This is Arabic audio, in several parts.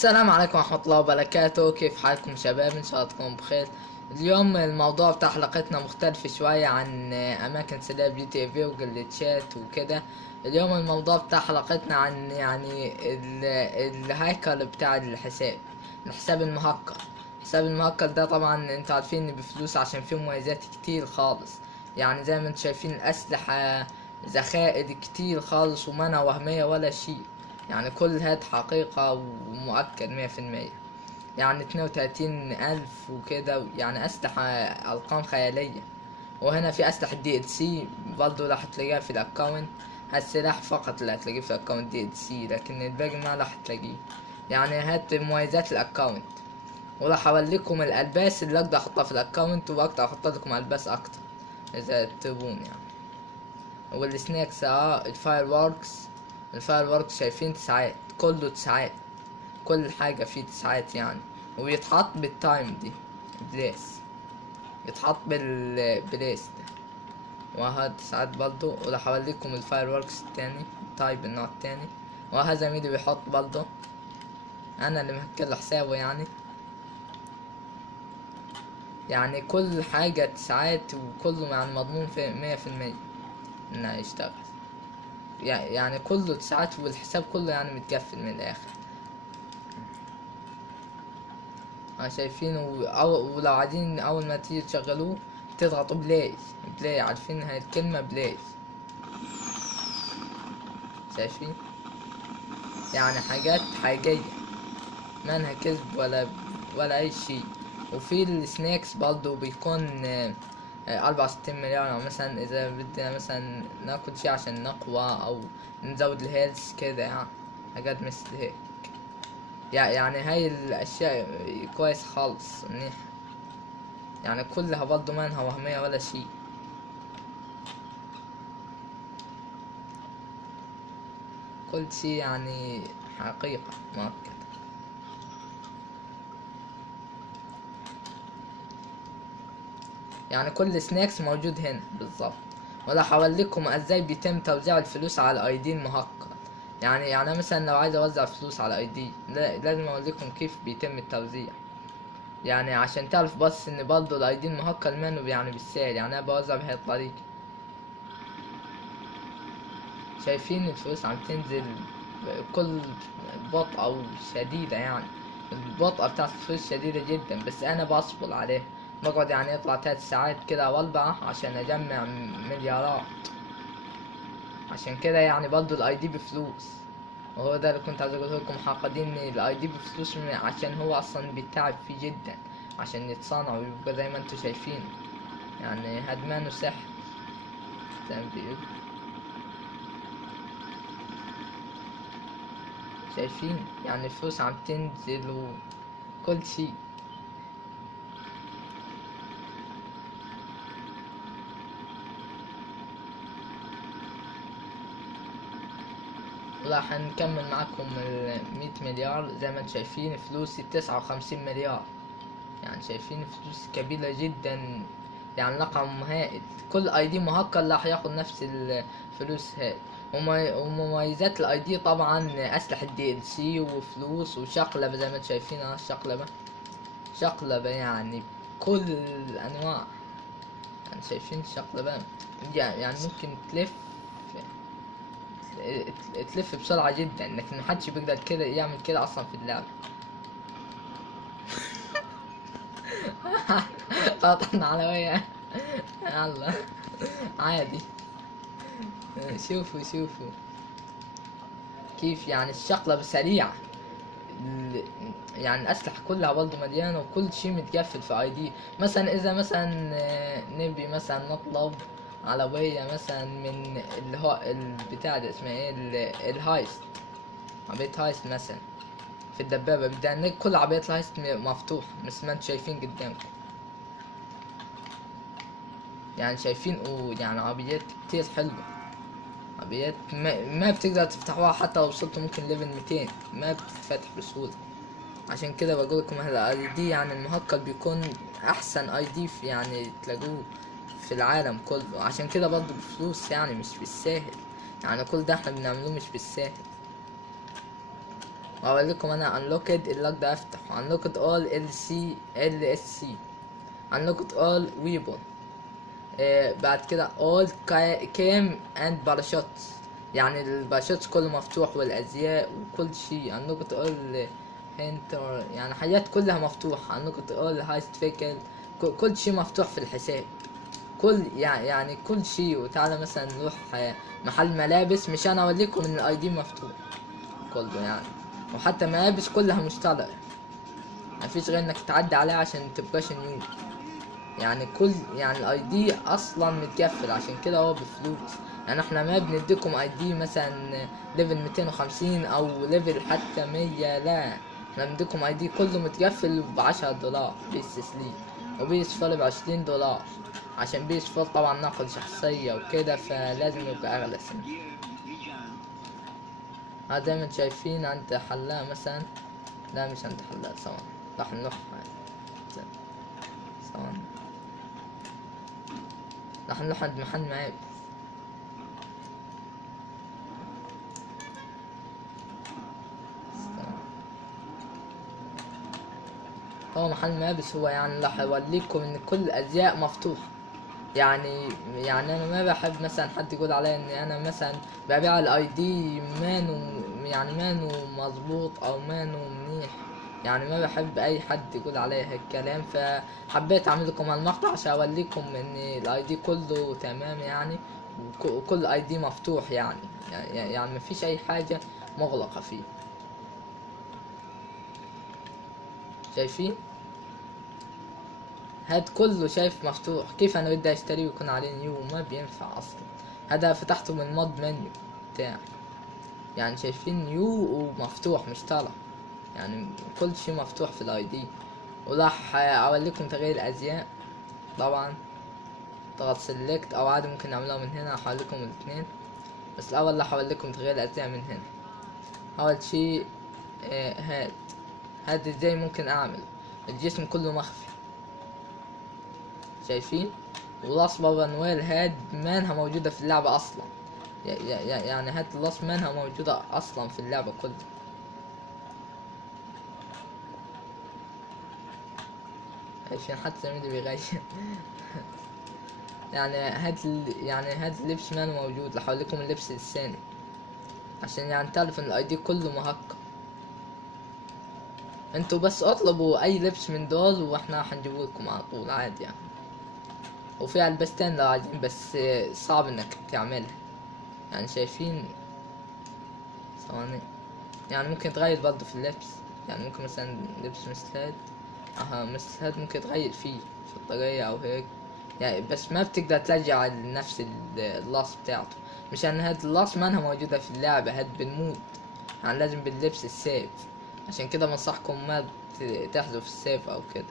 السلام عليكم ورحمة الله وبركاته. كيف حالكم شباب؟ ان شاء الله تكونوا بخير. اليوم الموضوع بتاع حلقتنا مختلف شوية عن اماكن سلاب جي تي في وجلتشات وكده. اليوم الموضوع بتاع حلقتنا عن الهاكر بتاع الحساب المهكر. الحساب المهكر ده طبعا انتوا عارفين ان بفلوس عشان فيه مميزات كتير خالص. يعني زي ما انتوا شايفين الاسلحة ذخائر كتير خالص ومنع وهمية ولا شيء. يعني كل هاد حقيقة ومؤكد 100%. يعني 32,000 وكده، يعني أسلحة أرقام خيالية. وهنا في أسلحة DLC برضه راح تلاقيها في الأكونت. هالسلاح فقط اللي هتلاقيه في الأكونت DLC، لكن الباقي ما راح تلاقيه. يعني هات مميزات الأكونت، وراح أوريكم الألباس اللي أقدر أحطها في الأكونت، وأقدر أحط لكم ألباس أكتر إذا تبون يعني. والسناكس الفاير ووركس شايفين تسعات، كله تسعات، كل حاجة فيه تسعات يعني. ويتحط بالتايم دي بليس، يتحط بالبليس ده. وهذا تسعات برضو. وراح اوريكم الفاير ووركس التاني، تايب النوع التاني. وهذا زميلي بيحط برضو، انا اللي مهكر حسابه يعني كل حاجة تسعات، وكله يعني مضمون في 100% انه يشتغل. يعني كله تسعات، والحساب كله يعني متقفل من الاخر. شايفين ولو عايزين اول ما تيجي تشغلوه تضغطوا بلاي. عارفين هاي الكلمة بلاي؟ شايفين؟ يعني حاجات حقيقية، ما انها كذب ولا اي شيء. وفي السناكس برضو بيكون 64 مليار. او مثلا اذا بدنا مثلا ناكل شي عشان نقوى او نزود الهيلث كده، يعني حاجات مثل هيك. يعني هاي الاشياء كويس خالص منيح. يعني كلها برضو ما انها وهمية ولا شيء. كل شيء يعني حقيقة مؤكد. يعني كل سناكس موجود هنا بالظبط. وراح اوريكم ازاي بيتم توزيع الفلوس على اي دي المهكر. يعني مثلا لو عايز اوزع فلوس على اي دي، لازم اوريكم كيف بيتم التوزيع. يعني عشان تعرف بس ان برضه الاي دي المهكر منه يعني بالسهل. يعني انا بوزع بهي الطريقة. شايفين الفلوس عم تنزل بكل بطء او شديدة. يعني البطء بتاعت الفلوس شديدة جدا، بس انا بصبر عليه. بقعد يعني يطلع 3 ساعات كده او 4 عشان اجمع مليارات. عشان كده يعني برضه الاي دي بفلوس. وهو ده اللي كنت عايز اقوله لكم، حاقدين ان الاي دي بفلوس عشان هو اصلا بيتعب فيه جدا عشان يتصنع ويبقى زي ما انتوا شايفين. يعني هدمان سحر زي ما بيقولوا. شايفين يعني الفلوس عم تنزل وكل شيء. راح نكمل معكم 100 مليار. زي ما انتم شايفين فلوسي 59 مليار. يعني شايفين فلوس كبيرة جدا، يعني رقم هائل. كل اي دي مهكر راح ياخد نفس الفلوس هاي. ومميزات الاي دي طبعا اسلحة DLC وفلوس وشقلبة زي ما انتم شايفين. شقلبة يعني كل الانواع. يعني شايفين شقلبة، يعني ممكن تلف بسرعة جدا، لكن محدش بيقدر كده يعمل كده اصلا في اللعبة. قطعنا على ويا. يلا عادي. شوفوا كيف يعني الشقلبة سريعة. يعني الأسلحة كلها برضه مليانة، وكل شي متقفل في اي دي. مثلا إذا مثلا نبي مثلا نطلب عربية مثلا من اللي هو البتاع ده اسمه ايه، الهايست. عربية هايست مثلا في الدبابة، بدنا نلاقي كل عربيات الهايست مفتوحة مثل ما انتم شايفين قدامكم. يعني شايفين يعني عربيات كتير حلوة. عربيات ما بتقدر تفتحوها حتى لو وصلتوا ممكن ليفل 200 ما بتتفتح بسهولة. عشان كده بقول لكم هذا اي دي يعني المهكر بيكون احسن اي دي يعني تلاقوه في العالم كله. عشان كده برضه بفلوس، يعني مش بالساهل. يعني كل ده احنا بنعمله مش بالساهل. واقول لكم انا unlocked اللوك ده افتح unlocked all LSC unlocked all weapon. بعد كده all cam and parachutes، يعني الباراشوت كله مفتوح والازياء وكل شيء. unlocked all هنتر، يعني حاجات كلها مفتوحة. unlocked all heist vehicle، كل شيء مفتوح في الحساب، كل يعني كل شيء. وتعالى مثلا نروح محل ملابس، مش انا اوريكم ان الاي دي مفتوح كله يعني، وحتى ملابس كلها مشتركة، مفيش غير انك تعدي عليها عشان متبقاش نيو. يعني كل يعني الاي دي اصلا متقفل، عشان كده هو بفلوس. يعني احنا ما بنديكم اي دي مثلا ليفل 250 او ليفل حتى 100، لا احنا بنديكم اي دي كله متقفل ب10 دولار بيس سليم، وبيس فول ب20 دولار، عشان بيس فول طبعا ناخد شخصية وكده فلازم يبقى اغلى سنة. هذا زي ما انتم شايفين عند حلاق مثلا، لا مش عند حلاق، ثواني راح نروح ثواني راح نروح عند محل ملابس. هو محل ملابس، هو يعني راح اوريكم ان كل الازياء مفتوحة. يعني انا ما بحب مثلا حد يقول عليا ان انا مثلا ببيع الاي دي مانو، يعني مانو مظبوط او مانو منيح. يعني ما بحب اي حد يقول عليا هالكلام، فحبيت اعمل لكم هالمقطع عشان اوريكم ان الاي دي كله تمام يعني، وكل اي دي مفتوح يعني مفيش اي حاجة مغلقة فيه. شايفين هاد كله شايف مفتوح، كيف انا بدي اشتريه ويكون عليه نيو؟ ما بينفع اصلا. هذا فتحته من مود منيو بتاع، يعني شايفين نيو ومفتوح مش طالع، يعني كل شي مفتوح في الاي دي. وراح اوريكم تغيير الازياء طبعا. ضغط سيلكت او عادي ممكن نعملها من هنا، هحولكم الاثنين. بس الاول راح اوريكم تغيير الازياء من هنا. اول شي هاد ازاي ممكن اعمل الجسم كله مخفي، شايفين؟ ولاس بابا نويل هاد مانها موجودة في اللعبة اصلا، يعني هاد اللاس مانها موجودة اصلا في اللعبة كلها. عشان حتى زميلي بيغير يعني هاد اللبس مانو موجود. لحولكم اللبس الثاني عشان يعني تعرف ان الاي دي كله مهكر. انتوا بس اطلبوا اي لبس من دول واحنا هنجيبولكم على طول عادي يعني. وفي البستان لو عايزين، بس صعب انك تعملها. يعني شايفين؟ ثواني، يعني ممكن تغير برضه في اللبس. يعني ممكن مثلا لبس مثل هاد، مثل هاد ممكن تغير فيه في الطاقية او هيك يعني، بس ما بتقدر ترجع لنفس اللاص بتاعته. مشان هاد اللاص مانها موجودة في اللعبة، هاد بالمود، يعني لازم باللبس السيف. عشان كده بنصحكم ما تحذف السيف او كده.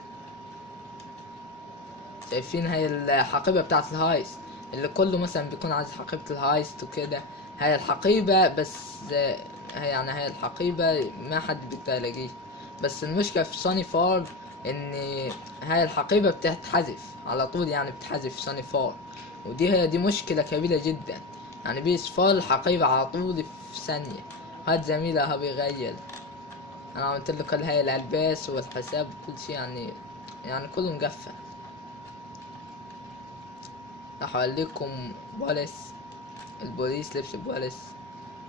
شايفين هاي الحقيبة بتاعت الهايست، اللي كله مثلا بيكون عايز حقيبة الهايست وكده. هاي الحقيبة بس هاي الحقيبة ما حد بيقدر يلاقيه. بس المشكلة في سوني فار ان هاي الحقيبة بتتحذف على طول، يعني بتحذف سوني فار، دي مشكلة كبيرة جدا. يعني بيس فار الحقيبة على طول في ثانية. هاد زميلة ها بيغير، انا عملت له كل هاي الالباس والحساب وكل شي، يعني كله مقفل. راح اوريكم بوليس، البوليس لبس بوليس.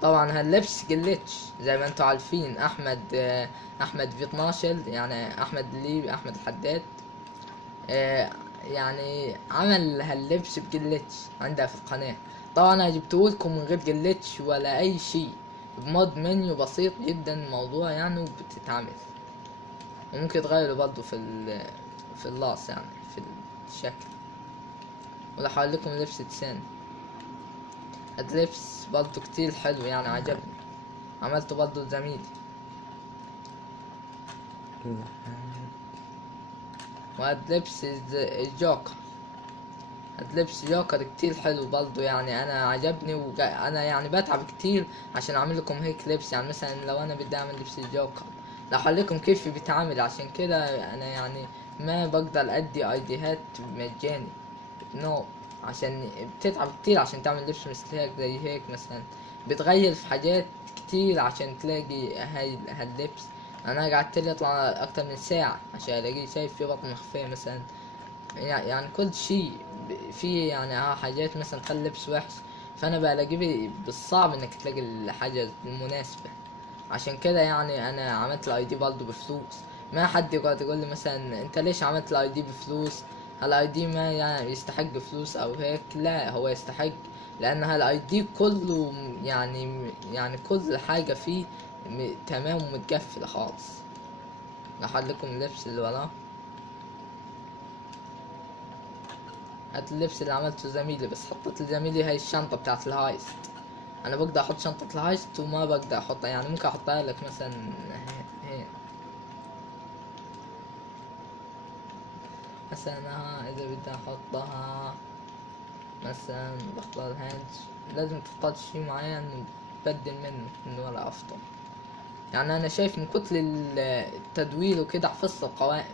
طبعا هاللبس جلتش زي ما انتوا عارفين. احمد في 12، يعني احمد الحداد، يعني عمل هاللبس بجلتش عندها في القناة. طبعا انا جبتهولكم من غير جلتش ولا اي شي، بمود منيو بسيط جدا الموضوع يعني، وبتتعمل. وممكن تغيره برضه في اللاص يعني في الشكل. وراح اوريكم لبس تاني. اللبس برضه كتير حلو يعني عجبني، عملته برضه لزميلي. وهاد لبس الجوكر، هاد لبس جوكر كتير حلو برضه يعني، انا عجبني. انا يعني بتعب كتير عشان اعمل لكم هيك لبس. يعني مثلا لو انا بدي اعمل لبس الجوكر راح لكم كيف بيتعمل، عشان كده انا يعني ما بقدر ادي ايديهات مجاني، نو عشان بتتعب كتير عشان تعمل لبس مثل هيك زي هيك مثلا. بتغير في حاجات كتير عشان تلاقي هاللبس. انا قعدت لي اطلع اكتر من ساعة عشان الاقي شايف في بطن مخفية مثلا. يعني كل شيء في يعني حاجات مثلا تخلي اللبس وحش، فانا بلاقي بالصعب انك تلاقي الحاجة المناسبة. عشان كده يعني انا عملت الاي دي برضه بفلوس. ما حد يقعد يقول لي مثلا انت ليش عملت الاي دي بفلوس؟ الاي دي ما يعني يستحق فلوس او هيك؟ لا، هو يستحق، لان هالاي دي كله يعني كل حاجة فيه تمام ومتقفلة خالص. لحد لكم اللبس اللي وراه. هات اللبس اللي عملته زميلي، بس حطيت لزميلي هاي الشنطة بتاعت الهايست. انا بقدر احط شنطة الهايست وما بقدر احطها، يعني ممكن احطها لك مثلا هي مثلا اذا بدي احطها مثلا بختار هانج. لازم تختار شي معين وتبدل منه انه ولا افضل. يعني انا شايف من كتر التدوير وكده حفظت القوائم،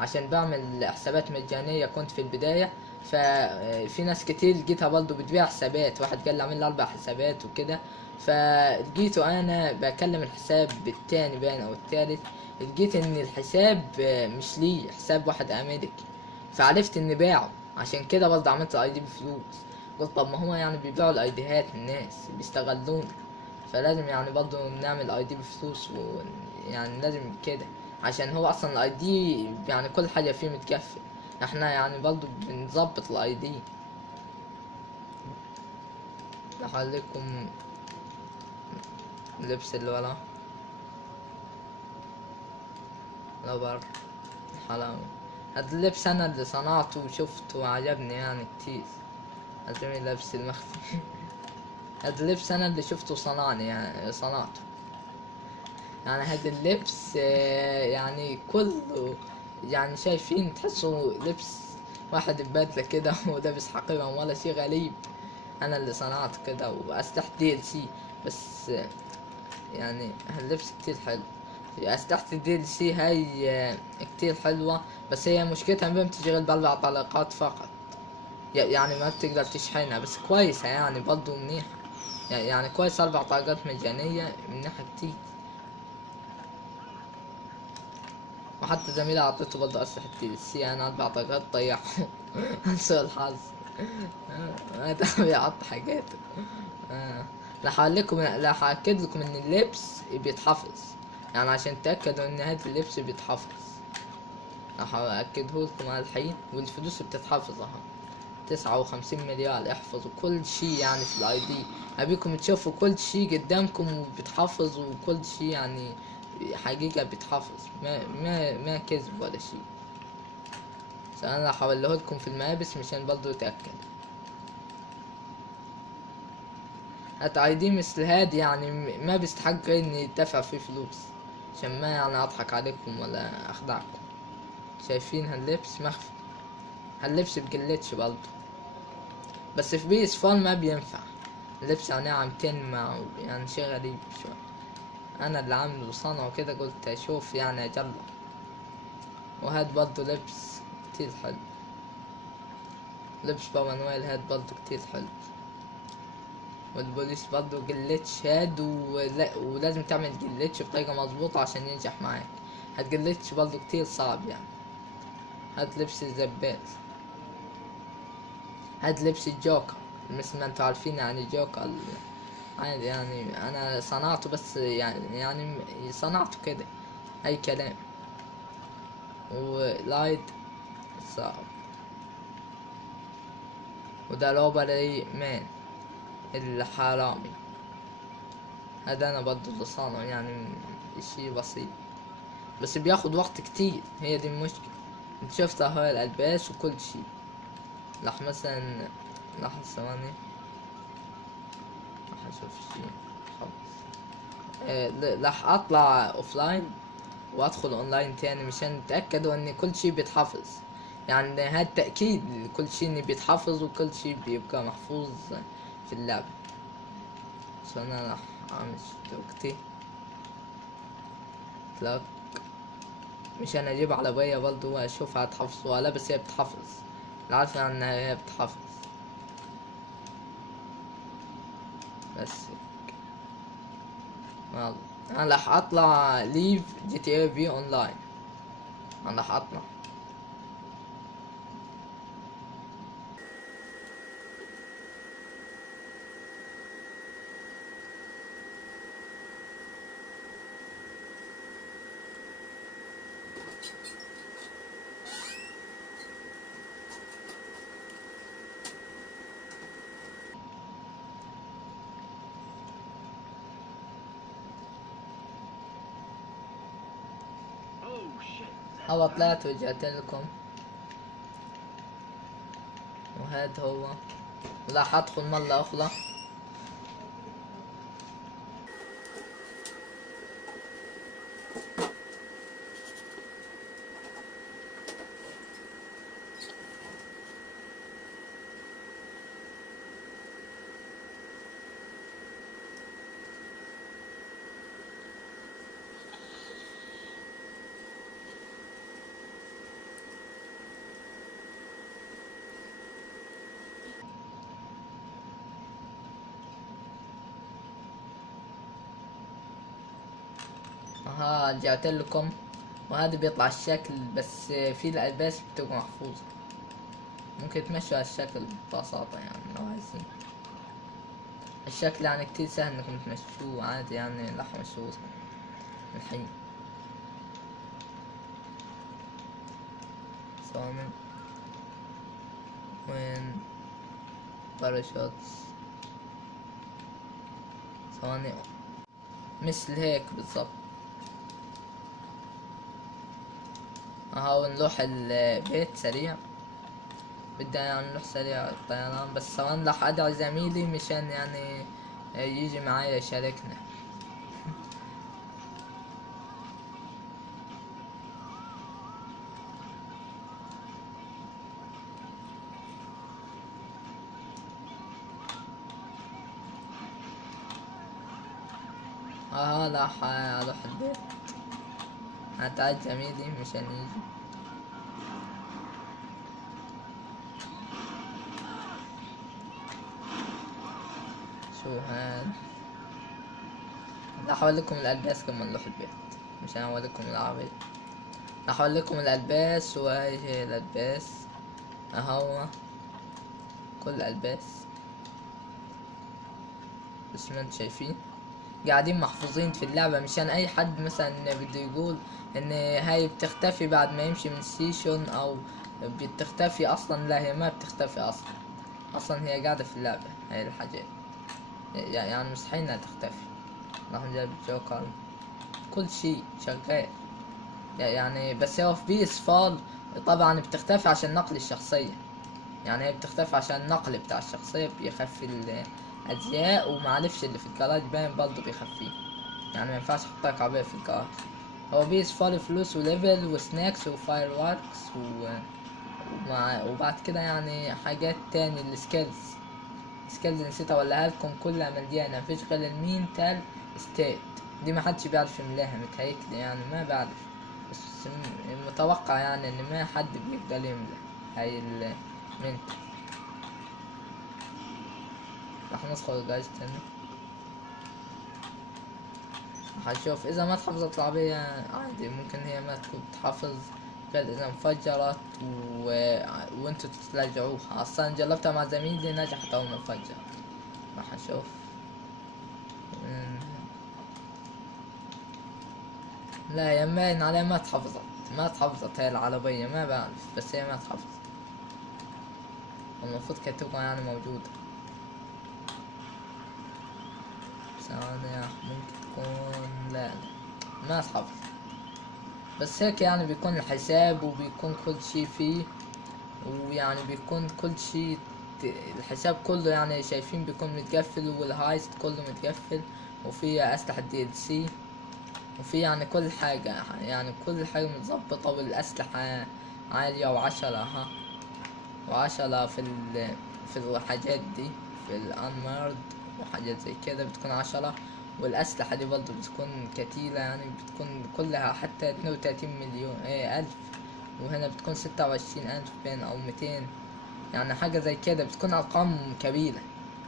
عشان بعمل حسابات مجانية كنت في البداية. ففي ناس كتير لقيتها برضه بتبيع حسابات، واحد قال لي اعمل لي 4 حسابات وكده. فلقيته انا بكلم الحساب التاني باين او التالت، لقيت ان الحساب مش ليه، حساب واحد امريكي. فعرفت ان باعه، عشان كده برضه عملت الاي دي بفلوس. قلت طب ما هو يعني بيبيعوا الايديهات للناس بيستغلون، فلازم يعني برضه نعمل اي دي بفلوس، ويعني لازم كده، عشان هو اصلا الاي دي يعني كل حاجة فيه متكفل. احنا يعني برضه بنظبط الاي دي. لحالكم اللبس اللي ورا ربر حلاوة. هاد اللبس انا اللي صنعته وشفته وعجبني يعني كتير. لازم اللبس المخفي. هاد اللبس انا اللي شفته صنعني يعني صنعته. يعني هذا اللبس يعني كله يعني شايفين تحسوا لبس واحد ببدلة كده ولابس حقيبة ولا شي غريب. انا اللي صنعت كده واسلحة دي ال سي. بس يعني اللبس كتير حلو. اسلحة الدي ال سي هاي كتير حلوة، بس هي مشكلتها ما بتشتغل ب4 طلقات فقط. يعني ما بتقدر تشحنها، بس كويسة يعني برضو منيحة. يعني كويس 4 طلقات مجانية منيحة كتير. وحتى زميلي عطيته برضه أسلحة TLC، يعني 4 طاقات ضيعهم. سوء الحظ. ما ده بيعط حاجاته. لا هأكد لكم إن اللبس بيتحفظ، يعني عشان تأكدوا إن هذا اللبس بيتحفظ. راح أأكده لكم الحين، والفلوس بتتحفظ أهو. 59 مليار احفظوا كل شي يعني في الاي دي. ابيكم تشوفوا كل شي قدامكم وبتحفظ، وكل شي يعني حقيقة بتحفظ، ما كذب ولا شي. بس انا راح اوليه لكم في الملابس مشان برضو اتأكد. حتى اي دي مثل هادي يعني ما بيستحق غير اني يدفع فيه فلوس، عشان ما يعني اضحك عليكم ولا اخدعكم. شايفين هاللبس مخفي، هاللبس بقلتش برضو، بس في بيس فول ما بينفع. اللبس يعني عم مع يعني شي غريب شوي. انا اللي عامله وصنعه كده، قلت اشوف يعني اجرب. وهاد برضو لبس كتير حلو، لبس بابا هاد برضو كتير حلو. والبوليس برضو جلتش هاد ولازم تعمل جلتش بطريقة مظبوطة عشان ينجح معاك. هاد جلتش برضو كتير صعب يعني. هاد لبس الزبال. هاد لبس الجوكر، مثل ما انتوا عارفين يعني جوكر عادي. يعني انا صنعته، بس يعني صنعته كده اي كلام. ولايد صعب. وده روبري مان الحرامي. هذا انا برضه اللي صانعه، يعني اشي بسيط بس بياخد وقت كتير، هي دي المشكلة. انت شفت اهو الالباس وكل شي. راح مثلا لحظة ثواني، راح اشوف شي خلص. راح اطلع اوفلاين وادخل اونلاين تاني مشان اتاكدوا ان كل شي بيتحفظ. يعني هاد تأكيد لكل شي اني بيتحفظ وكل شي بيبقى محفوظ في اللعبة. عشان انا راح اعمل دلوقتي كلاك مشان اجيب عربية برضو واشوفها تحفظ ولا، بس هي بتحفظ. العارفة انها هي بتحفظ بس. يلا انا راح اطلع ليف جي تي اي في اونلاين. انا راح اطلع. هو طلعت ورجعت لكم، وهذا هو. راح ادخل مرة اخرى. ها رجعت لكم، وهذا بيطلع الشكل، بس في الألباس بتبقى محفوظة. ممكن تمشوا على الشكل ببساطة يعني لو عايزين. الشكل يعني كتير سهل انكم تمشوه عادي، يعني راح امشوه الحين. ثواني، وين باراشوتس؟ ثواني، مثل هيك بالضبط. اهو نروح البيت سريع. بدي يعني نروح سريع الطيران، بس ثواني راح ادعي زميلي مشان يعني يجي معايا يشاركنا. راح اروح البيت، هتعد زميلي مشان يجي. شو هاد؟ راح اوريكم الالباس لما نروح البيت، مشان اوريكم العربية. راح اوريكم الالباس، وهاي هي الالباس. اهو كل الالباس، بس ما انتم شايفين قاعدين محفوظين في اللعبة، مشان اي حد مثلا بده يقول ان هاي بتختفي بعد ما يمشي من السيشن او بتختفي اصلا. لا، هي ما بتختفي اصلا، اصلا هي قاعدة في اللعبة هاي الحاجات، يعني مستحيل انها تختفي. راح نجيب الجوكر، كل شي شغال يعني. بس هو في بيس فال طبعا بتختفي عشان نقل الشخصية، يعني هي بتختفي عشان النقل بتاع الشخصية بيخفي الأزياء، ومعرفش اللي في الجراج باين برضه بيخفيه، يعني ما ينفعش احطك عباية في الجراج. هو بيس فال فلوس وليفل وسناكس وفاير واركس وبعد كده يعني حاجات تاني. السكيلز نسيت اقولها لكم، كلها مليانة، مفيش غير المينتال ستيت دي ما حدش بيعرف يملاها متهيألي، يعني ما بعرف، بس متوقع يعني ان ما حد بيقدر يملى هاي المنتال. راح ندخل الجايز تاني، هشوف اذا ما اتحفظت العربية عادي، ممكن هي ما تكون تحفظ غير اذا انفجرت وانتوا تراجعوها. اصلا جربتها مع زميلي نجحت اول ما انفجر. راح اشوف. لا، يا باين عليها ما تحفظت هاي العربية، ما بعرف، بس هي ما تحفظت. المفروض كانت تبقى يعني موجودة. ثانية، ممكن تكون لا ما تحفظ، بس هيك يعني بيكون الحساب وبيكون كل شي فيه، ويعني بيكون كل شي الحساب كله يعني شايفين بيكون متقفل، والهايست كله متقفل، وفي أسلحة DLC، وفي يعني كل حاجة، يعني كل حاجة متظبطة، والأسلحة عالية، وعشرة وعشرة في الحاجات دي، في الأنمارد وحاجات زي كده بتكون عشرة. والأسلحة دي برضه بتكون كتيرة، يعني بتكون كلها حتى 32 مليون ألف، وهنا بتكون 26 ألف بين أو 200، يعني حاجة زي كده. بتكون أرقام كبيرة،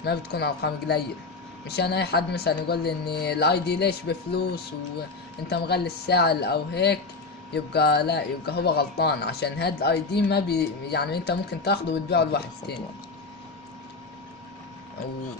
ما بتكون أرقام قليلة. مشان اي حد مثلا يقول لي ان الاي دي ليش بفلوس وانت مغلي السعر او هيك، يبقى لا، يبقى هو غلطان، عشان هاد الاي دي ما بي يعني انت ممكن تاخده وتبيعه لواحد تاني. و...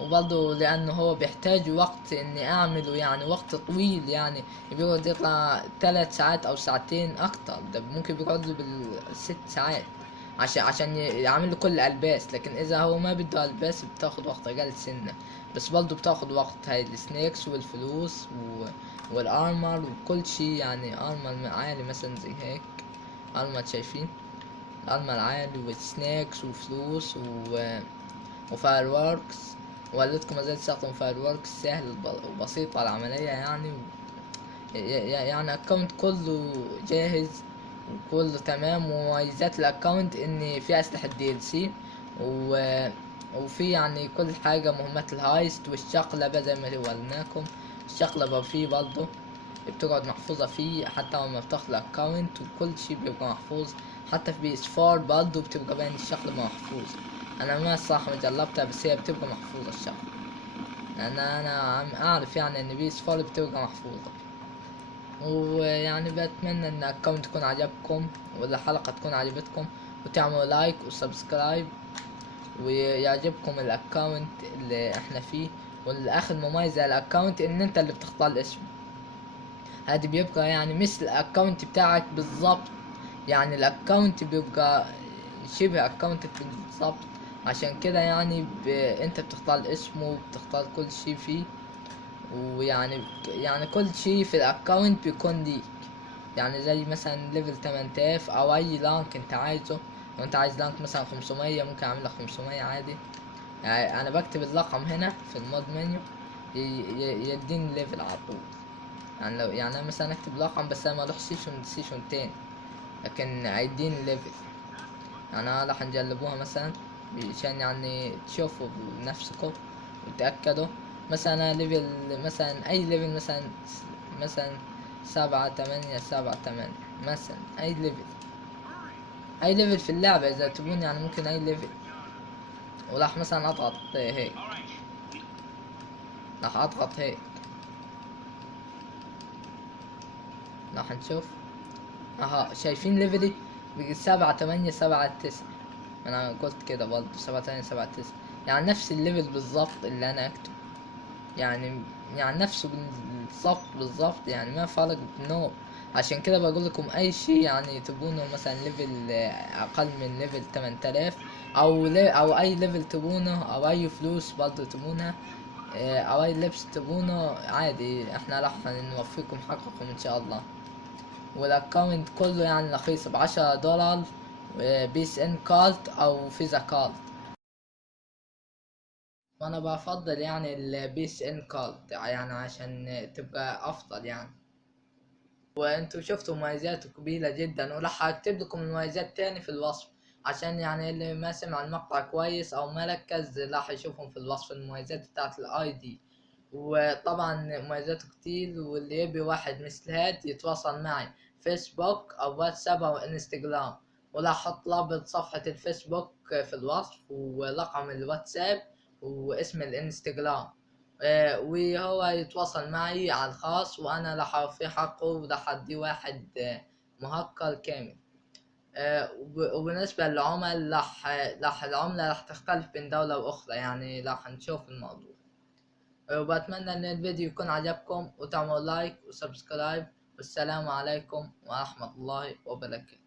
وبرضه لانه هو بيحتاج وقت اني اعمله، يعني وقت طويل، يعني بيقعد يطلع 3 ساعات او ساعتين اكتر، ده ممكن بيقعد له بال6 ساعات عشان يعمل له كل الالباس. لكن اذا هو ما بده الباس بتاخد وقت اقل سنة، بس برضه بتاخد وقت. هاي السنيكس والفلوس والارمر وكل شي، يعني ارمر عالي مثلا زي هيك، ارمر شايفين الارمر عالي وسنيكس وفلوس وفاير ووركس. ولدتكم ازاي تستخدم فاير ووركس، سهل وبسيطة العملية يعني. يعني الاكونت كله جاهز وكله تمام. ومميزات الاكونت ان في اسلحة DLC و... وفي يعني كل حاجة، مهمات الهايست والشقلبة زي ما وريناكم. الشقلبة فيه برضه بتقعد محفوظة فيه حتى لما بتاخد الاكونت، وكل شي بيبقى محفوظ. حتى في PS4 برضه بتبقى باين الشقلبة محفوظة. انا ما الصراحة ما جربتها، بس هي بتبقى محفوظة الشقلبة. انا عم اعرف يعني ان PS4 بتبقى محفوظة. ويعني بتمنى ان الاكونت يكون عجبكم، والحلقة تكون عجبتكم، وتعملوا لايك وسبسكرايب، ويعجبكم الاكونت اللي احنا فيه. والاخر مميز على الاكونت ان انت اللي بتختار الاسم. هذا بيبقى يعني مثل الاكونت بتاعك بالظبط، يعني الاكونت بيبقى شبه اكونتك بالظبط. عشان كده يعني انت بتختار الاسم وبتختار كل شي فيه. ويعني كل شي في الاكونت بيكون ليك، يعني زي مثلا ليفل 8000 او اي لانك انت عايزه. لو انت عايز لانك مثلا 500 ممكن اعمل لك 500 عادي. يعني انا بكتب الرقم هنا في المود منيو يديني ليفل على طول. يعني لو يعني انا مثلا اكتب رقم، بس انا ما اروح سيشن تاني، لكن هيديني ليفل. يعني راح نجربوها مثلا عشان يعني تشوفوا بنفسكم وتأكدوا. مثلا أنا ليفل، مثلا اي ليفل، مثلا 7 8 7 8 مثلا، اي ليفل في اللعبة اذا تبون، يعني ممكن اي ليفل. وراح مثلا اضغط هيك، راح اضغط هيك، راح نشوف. اها شايفين ليفلي 7 8 7 9. انا قلت كده برضه 7 8 7 9، يعني نفس الليفل بالظبط اللي انا اكتب، يعني نفسه بالظبط يعني ما فرق بنوع. عشان كده بقول لكم اي شيء يعني تبونه، مثلا ليفل اقل من ليفل 8000، او اي ليفل تبونه، او اي فلوس برضه تبونها، او اي لبس تبونه عادي، احنا راح نوفيكم حقكم ان شاء الله. والاكونت كله يعني رخيص ب10 دولار، بيس ان كارت او فيزا كارت. وانا بفضل يعني البيس ان كارت، يعني عشان تبقى افضل يعني. وانتوا شفتوا مميزاته كبيرة جدا، وراح اكتب لكم المميزات تاني في الوصف، عشان يعني اللي ما سمع المقطع كويس او ما ركز راح يشوفهم في الوصف، المميزات بتاعت الاي دي. وطبعا مميزاته كتير، واللي يبي واحد مثل هاد يتواصل معي فيسبوك او واتساب او انستجرام. وراح احط رابط صفحة الفيسبوك في الوصف، ورقم الواتساب، واسم الانستجرام. وهو يتواصل معي على الخاص، وانا راح اوفيه حقه، وراح اديه واحد مهكر كامل. وبالنسبة للعمل العملة راح تختلف بين دولة واخرى، يعني راح نشوف الموضوع. وبتمنى ان الفيديو يكون عجبكم، وتعملوا لايك وسبسكرايب. والسلام عليكم ورحمة الله وبركاته.